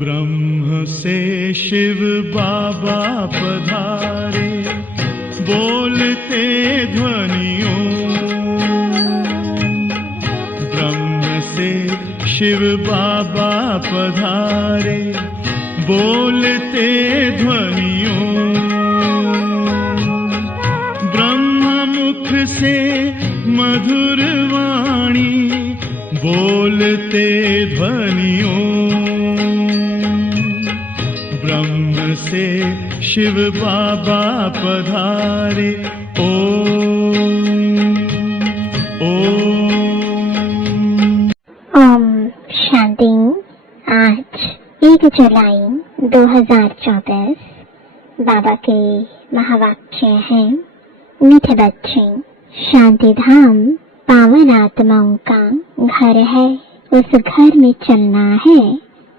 ब्रह्म से शिव बाबा पधारे, बोलते ध्वनियों। ब्रह्म से शिव बाबा पधारे, बोलते ध्वनियों। ब्रह्म मुख से मधुर वाणी, बोलते ध्वनियों। ब्रह्म से शिव बाबा पधारे, ओम शांति। आज 1 जुलाई 2024 बाबा के महावाक्य हैं। मीठे बच्चे, शांति धाम पावन आत्माओं का घर है। उस घर में चलना है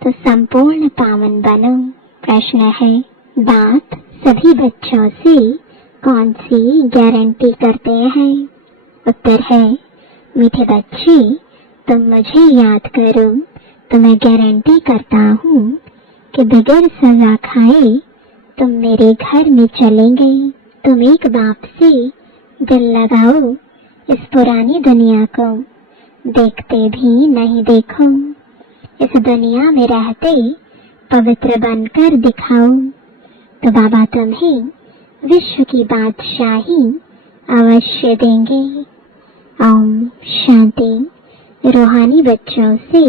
तो संपूर्ण पावन बनो। प्रश्न है, बाप सभी बच्चों से कौन सी गारंटी करते हैं? उत्तर है, मीठे बच्चे, तुम मुझे याद करो तो मैं गारंटी करता हूँ कि बगैर सजा खाए तुम मेरे घर में चलेंगे। तुम एक बाप से दिल लगाओ, इस पुरानी दुनिया को देखते भी नहीं देखो। इस दुनिया में रहते पवित्र बनकर दिखाओ तो बाबा तुम्हें विश्व की बादशाही अवश्य देंगे। ओम शांति। रूहानी बच्चों से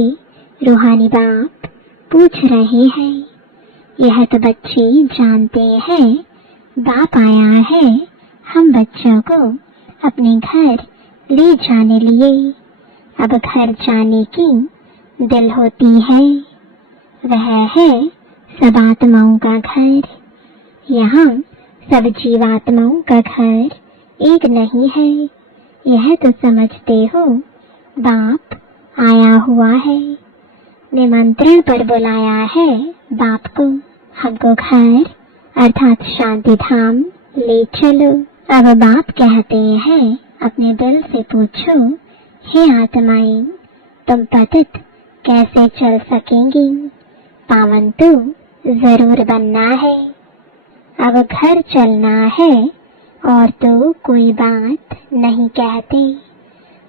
रूहानी बाप पूछ रहे हैं। यह तो बच्चे जानते हैं, बाप आया है हम बच्चों को अपने घर ले जाने लिए। अब घर जाने की दिल होती है, वह है सब आत्माओं का घर। यहाँ सब जीवात्माओं का घर एक नहीं है, यह तो समझते हो। बाप आया हुआ है, निमंत्रण पर बुलाया है बाप को। हमको घर अर्थात शांति धाम ले चलो। अब बाप कहते हैं, अपने दिल से पूछो, हे आत्माएं, तुम पतित कैसे चल सकेंगी? पावन तो जरूर बनना है। अब घर चलना है और तो कोई बात नहीं कहते।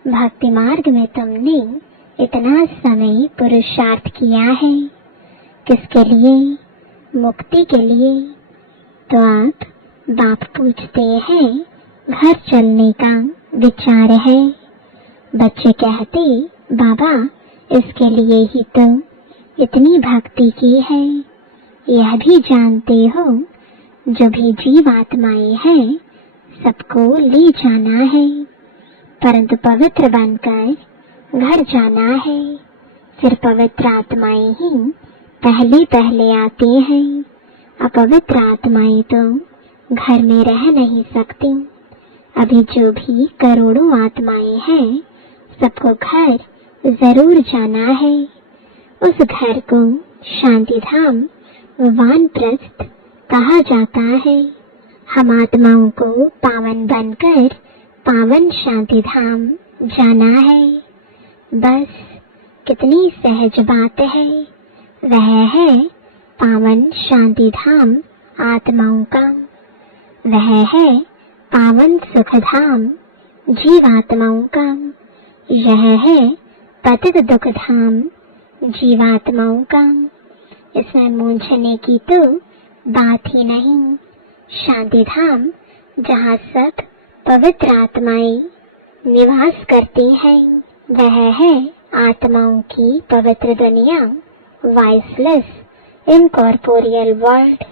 भक्ति मार्ग में तुमने इतना समय पुरुषार्थ किया है, किसके लिए? मुक्ति के लिए। तो आप बाप पूछते हैं, घर चलने का विचार है? बच्चे कहते, बाबा इसके लिए ही तो इतनी भक्ति की है। यह भी जानते हो, जो भी जीव आत्माएं हैं सबको ले जाना है, परंतु पवित्र बनकर घर जाना है। फिर पवित्र आत्माएं ही पहले पहले आती हैं। अपवित्र आत्माएं तो घर में रह नहीं सकती। अभी जो भी करोड़ों आत्माएं हैं सबको घर जरूर जाना है। उस घर को शांति धाम वानप्रस्थ कहा जाता है। हम आत्माओं को पावन बनकर पावन शांति धाम जाना है। बस कितनी सहज बात है। वह है पावन शांति धाम आत्माओं का। वह है पावन सुख धाम जीवात्माओं का। यह है पतित दुख धाम जीवात्माओं का। इसमें मूंझने की तो बात ही नहीं। शांति धाम जहाँ सब पवित्र आत्माएं निवास करती हैं, वह है आत्माओं की पवित्र दुनिया, वॉइसलेस इनकॉर्पोरियल वर्ल्ड।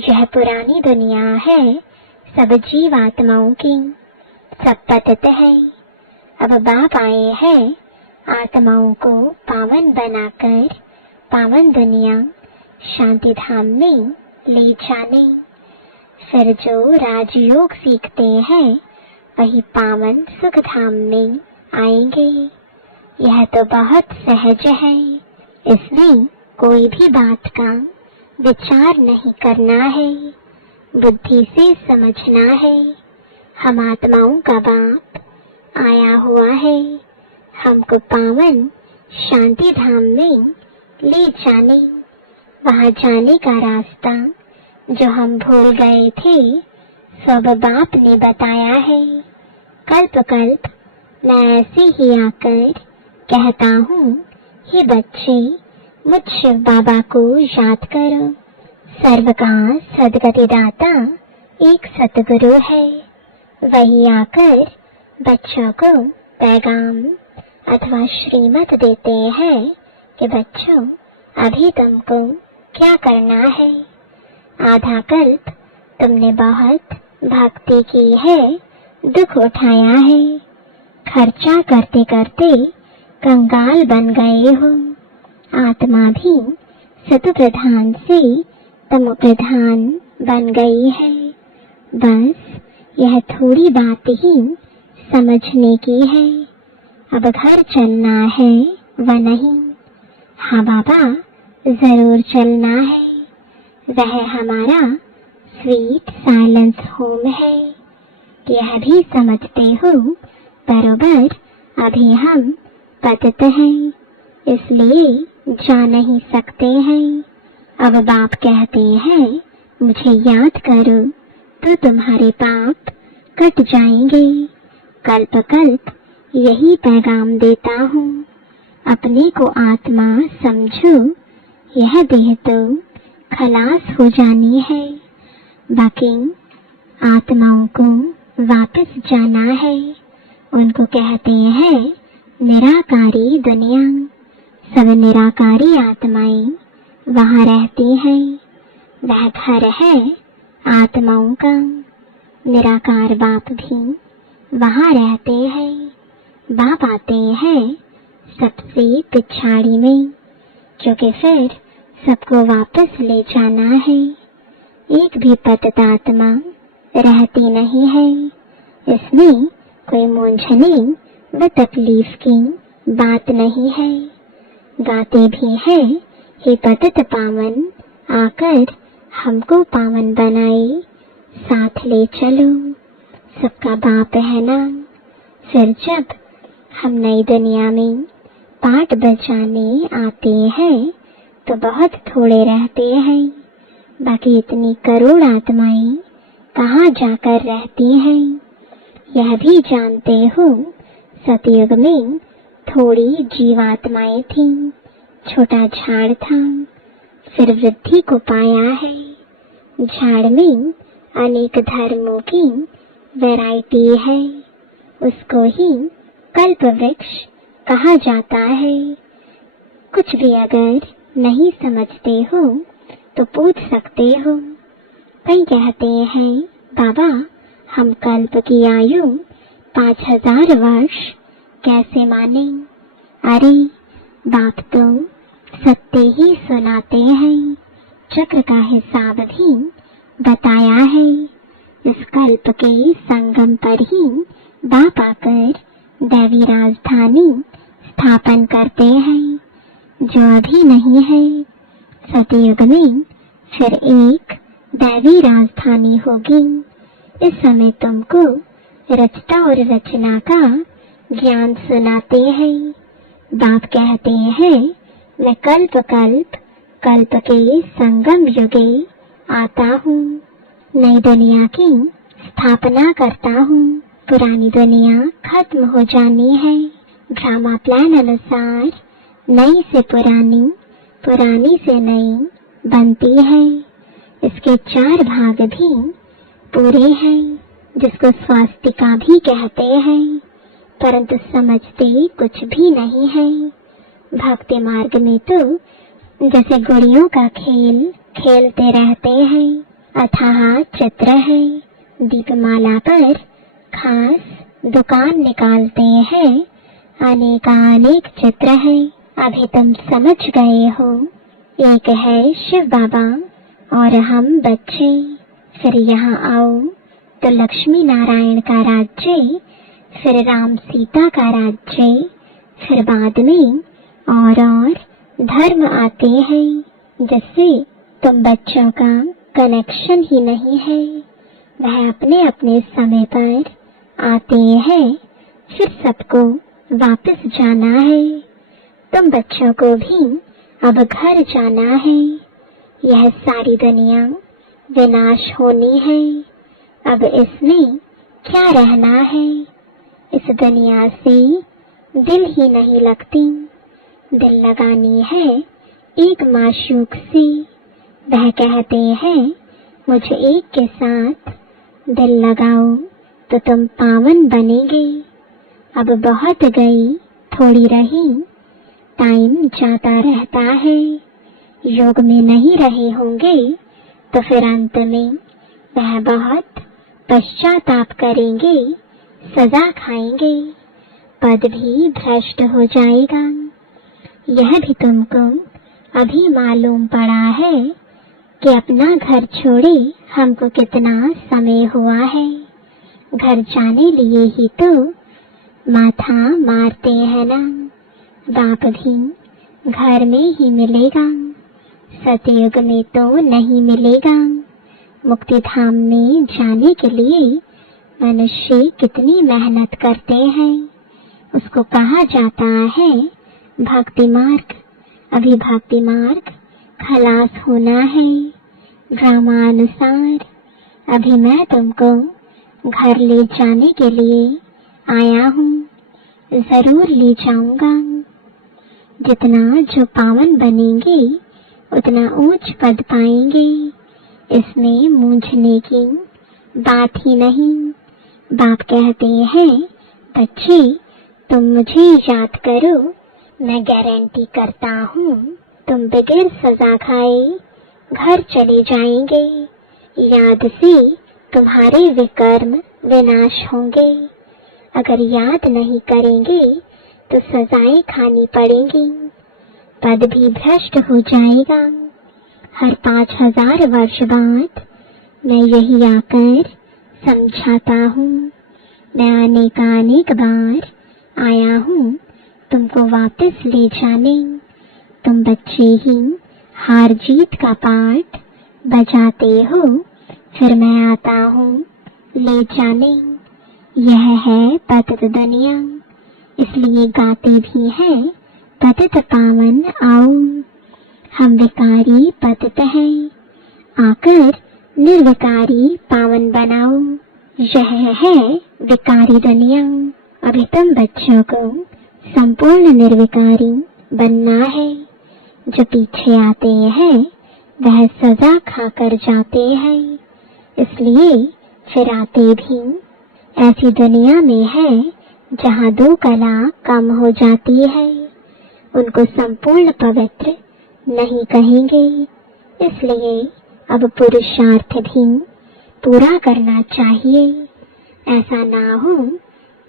यह पुरानी दुनिया है सब जीवात्माओं की, सब पतित है। अब बाप आए हैं आत्माओं को पावन बनाकर पावन दुनिया शांति धाम में ले जाने। फिर जो राजयोग सीखते हैं वही पावन सुख धाम में आएंगे। यह तो बहुत सहज है, इसमें कोई भी बात का विचार नहीं करना है, बुद्धि से समझना है। हम आत्माओं का बाप आया हुआ है हमको पावन शांति धाम में ले जाने। वहाँ जाने का रास्ता जो हम भूल गए थे सब बाप ने बताया है। कल्प कल्प मैं ऐसे ही आकर कहता हूँ, हे बच्चे मुझ शिव बाबा को याद करो। सर्व का सदगति दाता एक सतगुरु है, वही आकर बच्चों को पैगाम अथवा श्रीमत देते हैं कि बच्चों अभी तुमको क्या करना है। आधा कल्प तुमने बहुत भक्ति की है, दुख उठाया है, खर्चा करते करते कंगाल बन गए हो। आत्मा भी सत प्रधान से तम प्रधान बन गई है। बस यह थोड़ी बात ही समझने की है। अब घर चलना है व नहीं? हाँ बाबा जरूर चलना है। वह हमारा स्वीट साइलेंस होम है। यह भी समझते हो बरोबर अभी हम पतित हैं, इसलिए जा नहीं सकते हैं। अब बाप कहते हैं मुझे याद करो तो तुम्हारे पाप कट जाएंगे। कल्प कल्प यही पैगाम देता हूँ, अपने को आत्मा समझो। यह देह तो खलास हो जानी है, बाकी आत्माओं को वापस जाना है। उनको कहते हैं निराकारी दुनिया। सब निराकारी आत्माएं वहाँ रहती हैं। वह घर है आत्माओं का। निराकार बाप भी वहाँ रहते हैं। बाप आते हैं सबसे पिछाड़ी में, क्योंकि फिर सबको वापस ले जाना है। एक भी पतित आत्मा रहती नहीं है। इसमें कोई मूंझने व तकलीफ की बात नहीं है। गाते भी है हे पतित पावन, आकर हमको पावन बनाए, साथ ले चलो। सबका बाप है ना। फिर जब हम नई दुनिया में पाठ बजाने आते हैं तो बहुत थोड़े रहते हैं। बाकी इतनी करोड़ आत्माएं कहाँ जाकर रहती हैं। यह भी जानते हो सतयुग में थोड़ी जीवात्माएं थीं, छोटा झाड़ था, फिर वृद्धि को पाया है। झाड़ में अनेक धर्मों की वैरायटी है, उसको ही कल्प वृक्ष कहा जाता है। कुछ भी अगर नहीं समझते हो तो पूछ सकते हो। कई कहते हैं बाबा हम कल्प की आयु 5000 वर्ष कैसे माने? अरे बाप तो सत्य ही सुनाते हैं, चक्र का हिसाब भी बताया है। इस कल्प के संगम पर ही बाप आकर दैवी राजधानी स्थापन करते हैं, जो अभी नहीं है। सतयुग में फिर एक दैवी राजधानी होगी। इस समय तुमको रचना और रचना का ज्ञान सुनाते हैं। बाप कहते हैं मैं कल्प कल्प कल्प के संगम युगे आता हूँ, नई दुनिया की स्थापना करता हूँ। पुरानी दुनिया खत्म हो जानी है। ड्रामा प्लान अनुसार नई से पुरानी, पुरानी से नई बनती है। इसके 4 भाग भी पूरे हैं, जिसको स्वास्तिका भी कहते हैं, परंतु समझते कुछ भी नहीं है। भक्ति मार्ग में तो जैसे गुड़ियों का खेल खेलते रहते हैं। अथाह चित्र है, दीपमाला पर खास दुकान निकालते हैं, अनेकानेक चित्र है। अभी तुम समझ गए हो, एक है शिव बाबा और हम बच्चे। फिर यहाँ आओ तो लक्ष्मी नारायण का राज्य, फिर राम सीता का राज्य, फिर बाद में और धर्म आते हैं, जिससे तुम बच्चों का कनेक्शन ही नहीं है। वह अपने अपने समय पर आते हैं, फिर सबको वापस जाना है। तुम बच्चों को भी अब घर जाना है। यह सारी दुनिया विनाश होनी है। अब इसमें क्या रहना है। इस दुनिया से दिल ही नहीं लगती। दिल लगानी है एक माशूक से। वह कहते हैं मुझे एक के साथ दिल लगाओ तो तुम पावन बनेंगे। अब बहुत गई थोड़ी रही, टाइम जाता रहता है। योग में नहीं रहे होंगे तो फिर अंत में वह बहुत पश्चाताप करेंगे, सजा खाएंगे, पद भी भ्रष्ट हो जाएगा। यह भी तुमको अभी मालूम पड़ा है कि अपना घर छोड़े हमको कितना समय हुआ है। घर जाने लिए ही तो माथा मारते हैं ना। बाप भी घर में ही मिलेगा, सतयुग में तो नहीं मिलेगा। मुक्ति धाम में जाने के लिए मनुष्य कितनी मेहनत करते हैं, उसको कहा जाता है भक्ति मार्ग। अभी भक्ति मार्ग खलास होना है। ड्रामानुसार अभी मैं तुमको घर ले जाने के लिए आया हूँ। जरूर ले जाऊंगा। जितना जो पावन बनेंगे उतना ऊंच पद पाएंगे। इसमें मूंझने की बात ही नहीं। बाप कहते हैं बच्चे तुम मुझे याद करो, मैं गारंटी करता हूँ तुम बगैर सजा खाए घर चले जाएंगे। याद से तुम्हारे विकर्म विनाश होंगे। अगर याद नहीं करेंगे तो सजाएं खानी पड़ेंगी, पद भी भ्रष्ट हो जाएगा। हर 5000 वर्ष बाद मैं यही आकर समझाता हूँ। मैं अनेक बार आया हूँ तुमको वापस ले जाने। तुम बच्चे ही हार जीत का पाठ बजाते हो, फिर मैं आता हूँ ले जाने। यह है पतित दुनिया, इसलिए गाते भी हैं पतित पावन आओ। हम विकारी पतित हैं, आकर निर्विकारी पावन बनाओ। यह है विकारी दुनिया। अभी तुम बच्चों को संपूर्ण निर्विकारी बनना है। जो पीछे आते हैं वह सजा खाकर जाते हैं, इसलिए फिर आते भी ऐसी दुनिया में है जहाँ 2 कला कम हो जाती है। उनको संपूर्ण पवित्र नहीं कहेंगे। इसलिए अब पुरुषार्थ भी पूरा करना चाहिए। ऐसा ना हो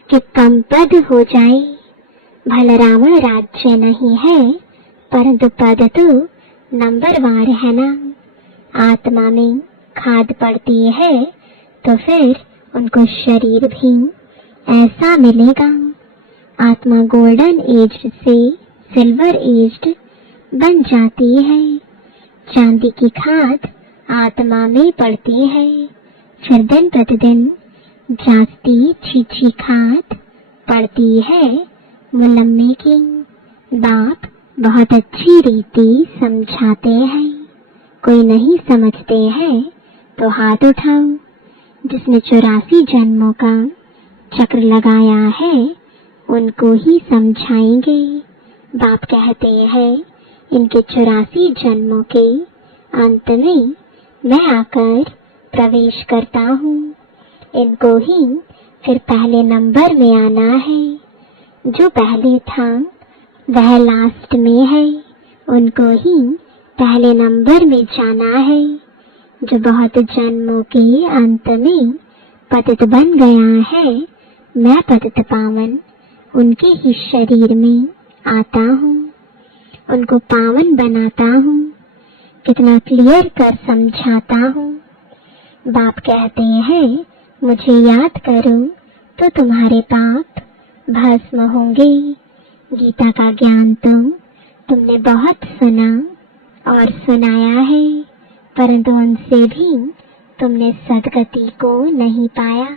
कि कम पद हो जाए। भला रावण राज्य नहीं है, परंतु पद तो नंबरवार है ना। आत्मा में खाद पड़ती है तो फिर उनको शरीर भी ऐसा मिलेगा। आत्मा गोल्डन एज से सिल्वर एज बन जाती है। चांदी की खाद आत्मा में पड़ती है, फिर दिन प्रतिदिन जाती छीछी खाद पड़ती है मुलम्मे की। बाप बहुत अच्छी रीति समझाते हैं। कोई नहीं समझते हैं तो हाथ उठाओ। जिसने 84 जन्मों का चक्र लगाया है उनको ही समझाएंगे। बाप कहते हैं इनके 84 जन्मों के अंत में मैं आकर प्रवेश करता हूँ। इनको ही फिर पहले नंबर में आना है। जो पहले था वह लास्ट में है, उनको ही पहले नंबर में जाना है। जो बहुत जन्मों के अंत में पतित बन गया है, मैं पतित पावन उनके ही शरीर में आता हूँ, उनको पावन बनाता हूँ। कितना क्लियर कर समझाता हूँ। बाप कहते हैं मुझे याद करो तो तुम्हारे पाप भस्म होंगे। गीता का ज्ञान तुमने बहुत सुना और सुनाया है, परंतु उनसे भी तुमने सदगति को नहीं पाया।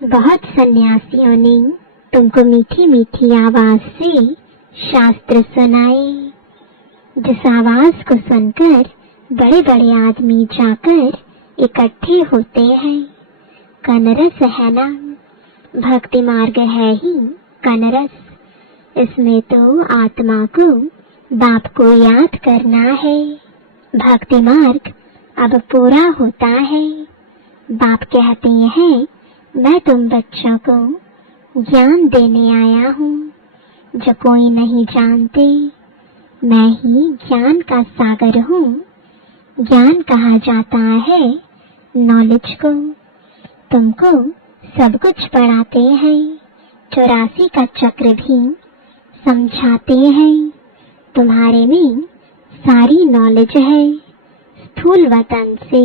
बहुत सन्यासियों ने तुमको मीठी मीठी आवाज से शास्त्र सुनाए, जिस आवाज को सुनकर बड़े बड़े आदमी जाकर इकट्ठे होते हैं। कनरस है ना, भक्ति मार्ग है ही कनरस। इसमें तो आत्मा को बाप को याद करना है। भक्ति मार्ग अब पूरा होता है। बाप कहते हैं, मैं तुम बच्चों को ज्ञान देने आया हूँ जो कोई नहीं जानते। मैं ही ज्ञान का सागर हूँ। ज्ञान कहा जाता है नॉलेज को। तुमको सब कुछ पढ़ाते हैं, 84 का चक्र भी समझाते हैं। तुम्हारे में सारी नॉलेज है। स्थूल वतन से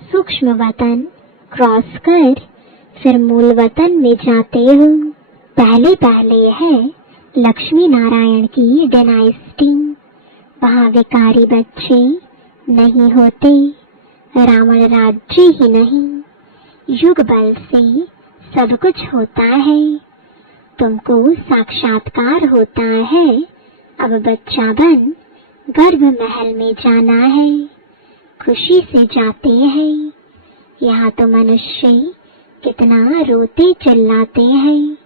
सूक्ष्म वतन क्रॉस कर फिर मूल वतन में जाते हो। पहले पहले है लक्ष्मी नारायण की डायनेस्टी। वहाँ विकारी बच्चे नहीं होते, रावण राज्य ही नहीं, युग बल से सब कुछ होता है। तुमको साक्षात्कार होता है। अब बच्चा बन गर्भ महल में जाना है। खुशी से जाते हैं। यहाँ तो मनुष्य कितना रोते चिल्लाते हैं।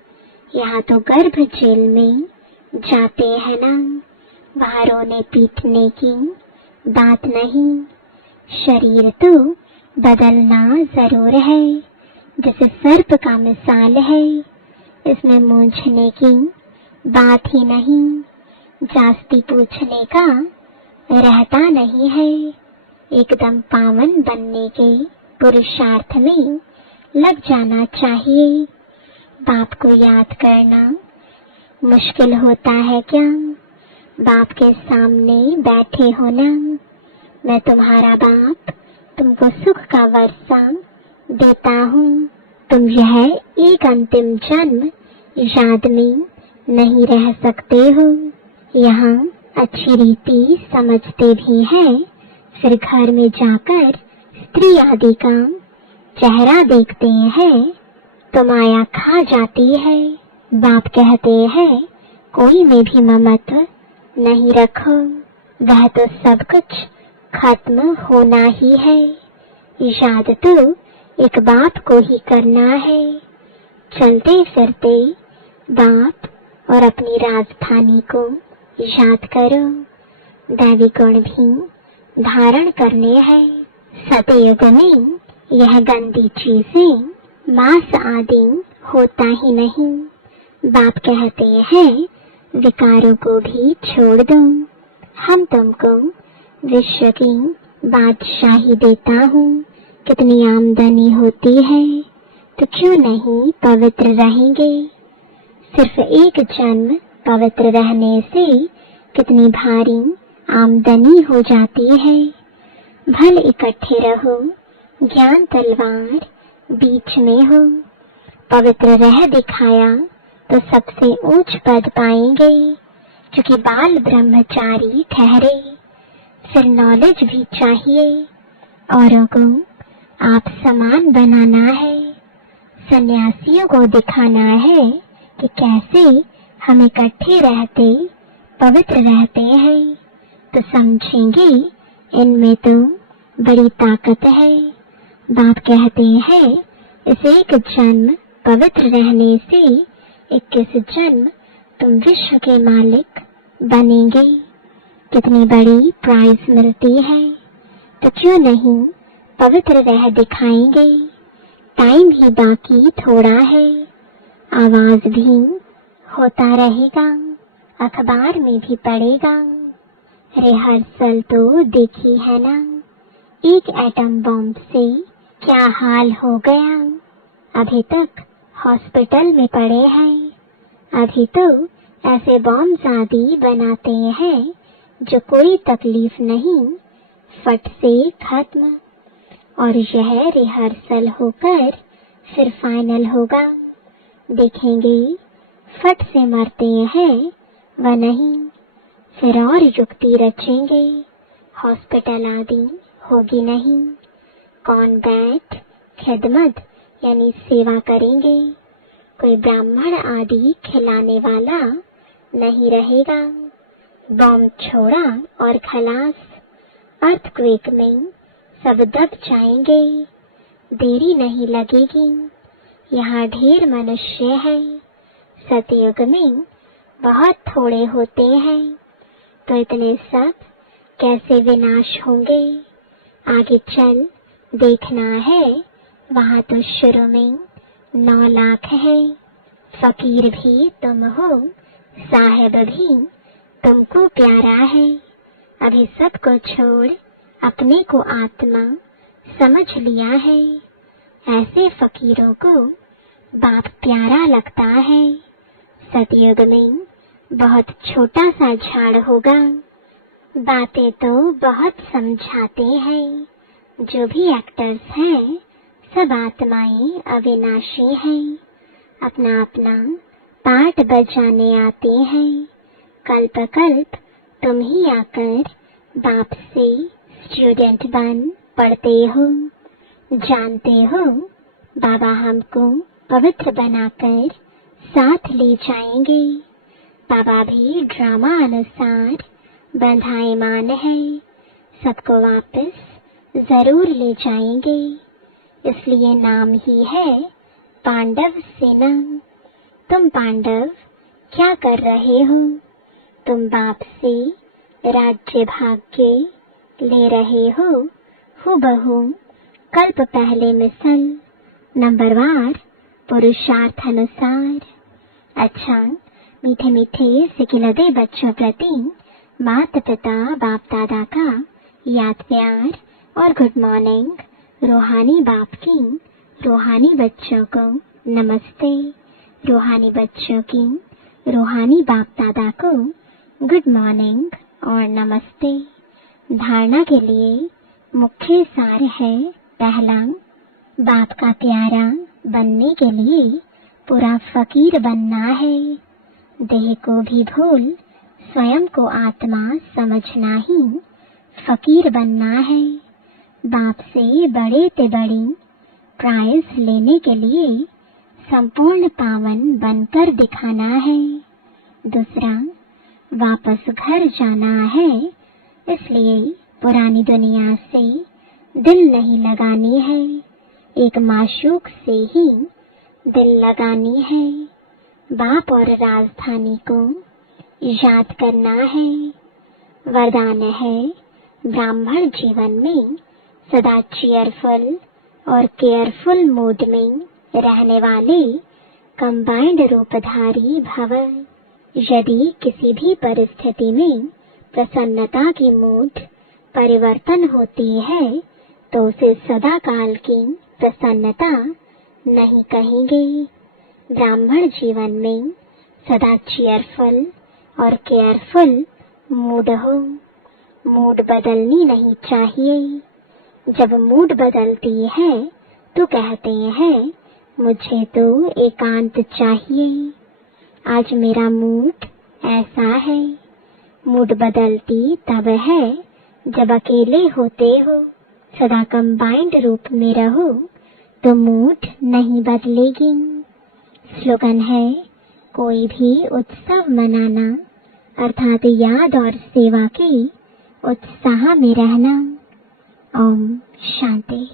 यहाँ तो गर्भ जेल में जाते हैं ना। वहाँ रोने पीटने की बात नहीं। शरीर तो बदलना जरूर है, जैसे सर्प का मिसाल है। इसमें मूंझने की बात ही नहीं, जास्ती पूछने का रहता नहीं है। एकदम पावन बनने के पुरुषार्थ में लग जाना चाहिए। बाप को याद करना मुश्किल होता है क्या? बाप के सामने बैठे हो ना। मैं तुम्हारा बाप तुमको सुख का वर्षा देता हूँ। तुम यह एक अंतिम जन्म याद में नहीं रह सकते हो। यहाँ अच्छी रीति समझते भी हैं, फिर घर में जाकर स्त्री आदि का चेहरा देखते हैं तो माया खा जाती है। बाप कहते हैं, कोई में भी ममत्व नहीं रखो, वह तो सब कुछ खत्म होना ही है। याद तो एक बाप को ही करना है। चलते फिरते बाप और अपनी राजधानी को याद करो। दैवी गुण भी धारण करने हैं। सतयुग में यह गंदी चीजें मांस आदि होता ही नहीं। बाप कहते हैं, विकारों को भी छोड़ दो। हम तुमको विश्व की बादशाही देता हूँ। कितनी आमदनी होती है तो क्यों नहीं पवित्र रहेंगे। सिर्फ एक जन्म पवित्र रहने से कितनी भारी आमदनी हो जाती है। भल इकट्ठे रहो, ज्ञान तलवार बीच में हो। पवित्र रह दिखाया तो सबसे ऊंच पद पाएंगे, क्योंकि बाल ब्रह्मचारी ठहरे। फिर नॉलेज भी चाहिए, औरों को आप समान बनाना है। सन्यासियों को दिखाना है कि कैसे हम इकट्ठे रहते पवित्र रहते हैं, तो समझेंगे इनमें तो बड़ी ताकत है। बाप कहते हैं, इस एक जन्म पवित्र रहने से 21 जन्म तुम विश्व के मालिक बनेंगे। कितनी बड़ी प्राइज मिलती है, तो क्यों नहीं पवित्र रह दिखाएंगे। टाइम ही बाकी थोड़ा है, आवाज भी होता रहेगा, अखबार में भी पड़ेगा। रिहर्सल तो देखी है ना, एक एटम बॉम्ब से क्या हाल हो गया। अभी तक हॉस्पिटल में पड़े हैं। अभी तो ऐसे बॉम्ब आदि बनाते हैं जो कोई तकलीफ नहीं, फट से खत्म। और यह रिहर्सल होकर फिर फाइनल होगा। देखेंगे फट से मरते हैं व नहीं, फिर और युक्ति रचेंगे, हॉस्पिटल आदि होगी नहीं। कौन बैठ खिदमत यानी सेवा करेंगे, कोई ब्राह्मण आदि खिलाने वाला नहीं रहेगा। बॉम्ब छोड़ा और खलास, अर्थक्वेक में सब दब जाएंगे, देरी नहीं लगेगी। यहाँ ढेर मनुष्य है, सतयुग में बहुत थोड़े होते हैं, तो इतने सब कैसे विनाश होंगे। आगे चल देखना है, वहाँ तो शुरू में 9 लाख है। फकीर भी तुम हो, साहेब भी तुमको प्यारा है। अभी सबको छोड़ अपने को आत्मा समझ लिया है। ऐसे फकीरों को बाप प्यारा लगता है। सतयुग में बहुत छोटा सा झाड़ होगा। बातें तो बहुत समझाते हैं, जो भी एक्टर्स हैं सब आत्माएं अविनाशी हैं, अपना अपना पार्ट बजाने आते हैं। कल्प कल्प तुम ही आकर बाप से स्टूडेंट बन पढ़ते हो, जानते हो बाबा हमको पवित्र बनाकर साथ ले जाएंगे। बाबा भी ड्रामा अनुसार बंधायमान है, सबको वापस जरूर ले जाएंगे। इसलिए नाम ही है पांडव सेना। तुम पांडव क्या कर रहे हो? तुम बाप से राज्य भाग्य ले रहे हो, हुबहू कल्प पहले मिसल, नंबरवार पुरुषार्थ अनुसार। अच्छा, मीठे मीठे सिकिलदे बच्चों प्रति माता पिता बाप दादा का याद प्यार और गुड मॉर्निंग। रूहानी बाप की रूहानी बच्चों को नमस्ते। रूहानी बच्चों की रूहानी बाप दादा को गुड मॉर्निंग और नमस्ते। धारणा के लिए मुख्य सार है, पहला, बाप का प्यारा बनने के लिए पूरा फकीर बनना है। देह को भी भूल स्वयं को आत्मा समझना ही फकीर बनना है। बाप से बड़े ते बड़ी प्राइज लेने के लिए संपूर्ण पावन बनकर दिखाना है। दूसरा, वापस घर जाना है, इसलिए पुरानी दुनिया से दिल नहीं लगानी है, एक माशूक से ही दिल लगानी है। बाप और राजधानी को याद करना है। वरदान है, ब्राह्मण जीवन में सदा चेयरफुल और केयरफुल मूड में रहने वाले कंबाइंड रूपधारी भव। यदि किसी भी परिस्थिति में प्रसन्नता की मूड परिवर्तन होती है, तो उसे सदा काल की प्रसन्नता नहीं कहेंगे। ब्राह्मण जीवन में सदा चेयरफुल और केयरफुल मूड हो। मूड बदलनी नहीं चाहिए। जब मूड बदलती है तो कहते हैं मुझे तो एकांत चाहिए। आज मेरा मूड ऐसा है। मूड बदलती तब है जब अकेले होते हो। सदा कंबाइंड रूप में रहो तो मूड नहीं बदलेगी। स्लोगन है, कोई भी उत्सव मनाना, अर्थात याद और सेवा के उत्साह में रहना। ओम शांति।